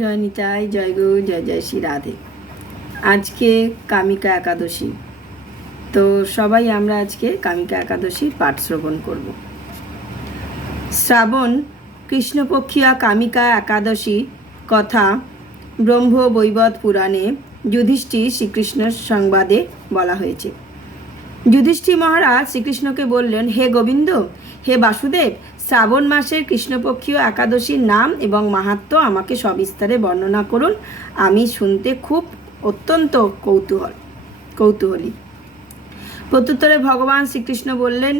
জয় নিতাই, জয় গৌ, জয় জয় শ্রী রাধে। আজকে কামিকা একাদশী, তো সবাই আমরা আজকে কামিকা একাদশীর পাঠ শ্রবণ করব। শ্রাবণ কৃষ্ণপক্ষিয়া কামিকা একাদশী কথা ব্রহ্ম বৈবত পুরাণে যুধিষ্ঠির শ্রীকৃষ্ণের সংবাদে বলা হয়েছে। যুধিষ্ঠির মহারাজ শ্রীকৃষ্ণকে বললেন, হে গোবিন্দ, হে বাসুদেব, শ্রাবণ মাসের কৃষ্ণপক্ষীয় একাদশীর নাম এবং মাহাত্ম্য আমাকে সবিস্তারে বর্ণনা করুন। আমি শুনতে খুব অত্যন্ত কৌতূহলী। প্রত্যুত্তরে ভগবান শ্রীকৃষ্ণ বললেন,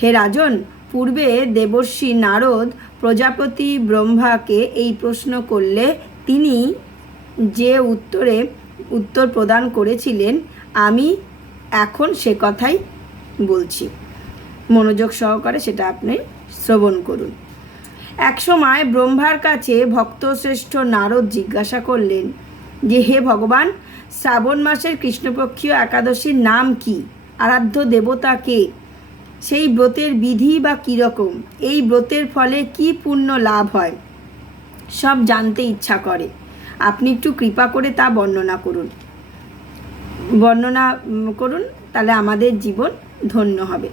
হে রাজন, পূর্বে দেবর্ষি নারদ প্রজাপতি ব্রহ্মাকে এই প্রশ্ন করলে তিনি যে উত্তর প্রদান করেছিলেন, আমি এখন সে কথাই বলছি। মনোযোগ সহকারে সেটা আপনি শ্রবণ করুন। একসময় ব্রহ্মার কাছে ভক্তশ্রেষ্ঠ নারদ জিজ্ঞাসা করলেন যে, হে ভগবান, শ্রাবণ মাসের কৃষ্ণপক্ষীয় একাদশীর নাম কি? আরাধ্য দেবতা কে? সেই ব্রতের বিধি বা কীরকম? এই ব্রতের ফলে কি পুণ্য লাভ হয়? সব জানতে ইচ্ছা করে। আপনি একটু কৃপা করে তা বর্ণনা করুন, তাহলে আমাদের জীবন ধন্য হবে।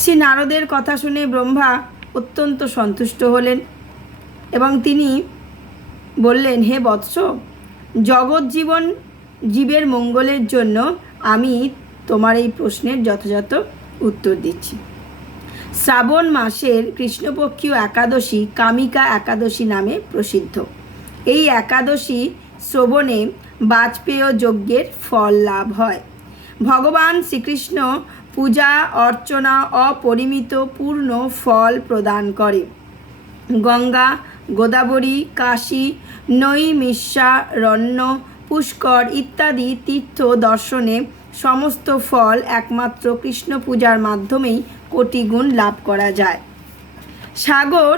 শ্রী নারদের কথা শুনে ব্রহ্মা অত্যন্ত সন্তুষ্ট হলেন এবং তিনি বললেন, হে বৎস, জগৎ জীবের মঙ্গলের জন্য আমি তোমার এই প্রশ্নের যথাযথ উত্তর দিচ্ছি। শ্রাবণ মাসের কৃষ্ণপক্ষীয় একাদশী কামিকা একাদশী নামে প্রসিদ্ধ। এই একাদশী শ্রবণে বাজপেয় যজ্ঞের ফল লাভ হয়। ভগবান শ্রীকৃষ্ণ পূজা অর্চনা অপরিমিত পূর্ণ ফল প্রদান করে। গঙ্গা, গোদাবরী, কাশী, নৈমিষারণ্য, পুষ্কর ইত্যাদি তীর্থ দর্শনে সমস্ত ফল একমাত্র কৃষ্ণ পূজার মাধ্যমেই কোটিগুণ লাভ করা যায়। সাগর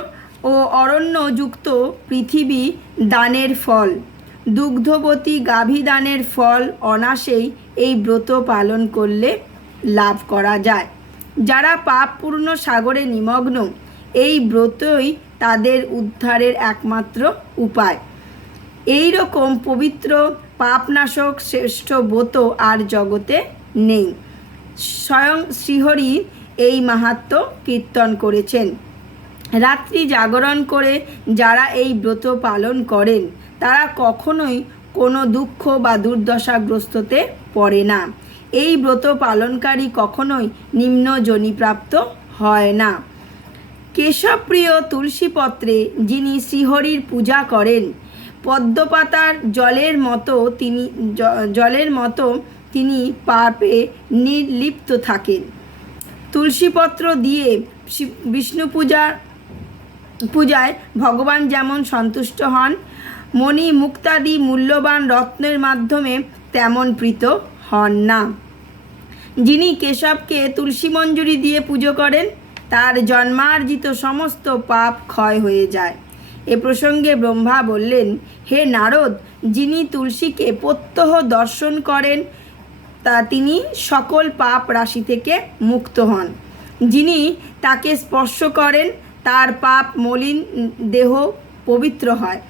ও অরণ্যযুক্ত পৃথিবী দানের ফল, দুগ্ধবতী গাভী দানের ফল অনাসেই এই ব্রত পালন করলে লাভ করা যায়। যারা পাপপূর্ণ সাগরে নিমগ্ন, এই ব্রতই তাদের উদ্ধারের একমাত্র উপায়। এই রকম পবিত্র পাপনাশক শ্রেষ্ঠ ব্রত আর জগতে নেই। স্বয়ং শ্রীহরি এই মাহাত্ম্য কীর্তন করেছেন। রাত্রি জাগরণ করে যারা এই ব্রত পালন করেন, তারা কখনোই কোনো দুঃখ বা দুর্দশাগ্রস্ততে পড়ে না। এই ব্রত পালনকারী কখনোই নিম্ন যোনিপ্রাপ্ত হয় না। কেশবপ্রিয় তুলসীপত্রে যিনি শ্রীহরির পূজা করেন, পদ্মপাতার জলের মতো তিনি পাপে নির্লিপ্ত থাকেন। তুলসীপত্র দিয়ে বিষ্ণু পূজায় ভগবান যেমন সন্তুষ্ট হন, মণি মুক্তাদি মূল্যবান রত্নের মাধ্যমে তেমন প্রীত হন না। যিনি কেশবকে তুলসী মঞ্জুরি দিয়ে পুজো করেন, তার জন্মার্জিত সমস্ত পাপ ক্ষয় হয়ে যায়। এ প্রসঙ্গে ব্রহ্মা বললেন, হে নারদ, যিনি তুলসীকে প্রত্যহ দর্শন করেন তিনি সকল পাপ রাশি থেকে মুক্ত হন। যিনি তাকে স্পর্শ করেন, তার পাপ মলিন দেহ পবিত্র হয়।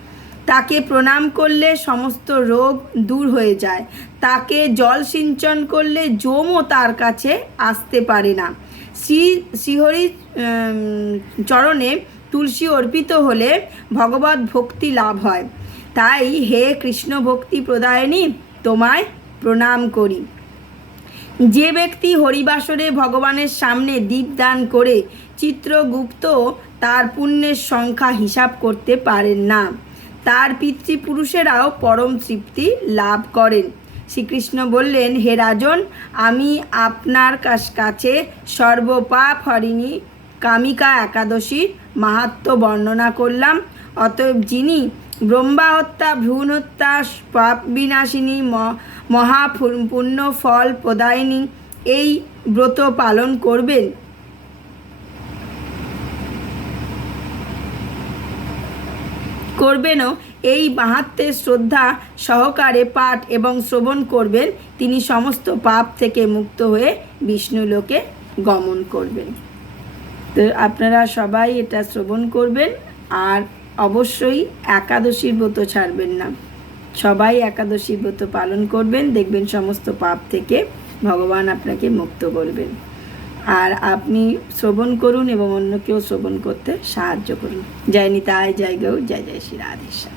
তাকে প্রণাম করলে সমস্ত রোগ দূর হয়ে যায়। তাকে জল সিঞ্চন করলে যমও তার কাছে আসতে পারে না। শ্রীহরি চরণে তুলসী অর্পিত হলে ভগবত ভক্তি লাভ হয়। তাই হে কৃষ্ণ ভক্তি প্রদায়িনী, তোমায় প্রণাম করি। যে ব্যক্তি হরিবাসরে ভগবানের সামনে দীপদান করে চিত্রগুপ্ত তার পুণ্যের সংখ্যা হিসাব করতে পারেন না, তার পিতৃপুরুষেরাও পরম তৃপ্তি লাভ করেন। শ্রীকৃষ্ণ বললেন, হে রাজন, আমি আপনার কাছে সর্বপাপ হরিণী কামিকা একাদশীর মাহাত্ম্য বর্ণনা করলাম। অতএব যিনি ব্রহ্মাহত্যা, ভ্রূণ হত্যা, পাপ বিনাশিনী, মহাপুণ্য ফল প্রদায়িনী এই ব্রত পালন করবেনও, এই মাহাত্ম্যের শ্রদ্ধা সহকারে পাঠ এবং শ্রবণ করবেন, তিনি সমস্ত পাপ থেকে মুক্ত হয়ে বিষ্ণুলোকে গমন করবেন। তো আপনারা সবাই এটা শ্রবণ করবেন আর অবশ্যই একাদশীর ব্রত ছাড়বেন না। সবাই একাদশীর ব্রত পালন করবেন, দেখবেন সমস্ত পাপ থেকে ভগবান আপনাকে মুক্ত করবেন। আর আপনি শ্রবণ করুন এবং অন্যকেও শ্রবণ করতে সাহায্য করুন। জয় নিতাই, জয় গৌর, জয় জয় শ্রী রাধেশ্যাম।